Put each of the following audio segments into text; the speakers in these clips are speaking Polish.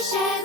Krishna.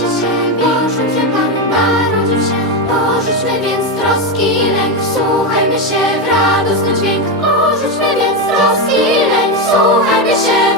cieszyć się, wieńczym, że Pan narodził się. Porzućmy więc troski i lęk, wsłuchajmy się w radosny dźwięk. Porzućmy więc troski i lęk, wsłuchajmy się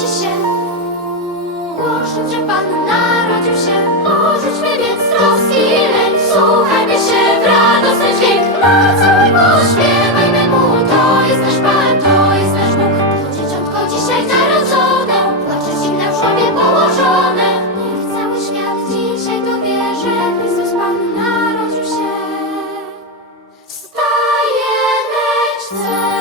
cieszy się. Że Pan narodził się, porzućmy więc troski i lęk. Słuchajmy się w radosny dźwięk. Na cały głos śpiewajmy Mu, to jest nasz Pan, to jest nasz Bóg. To dzieciątko dzisiaj narodzone, płacze zimne w żłobie położone. Niech cały świat dzisiaj to wie, że Chrystus Pan narodził się. Wstaje, lecz.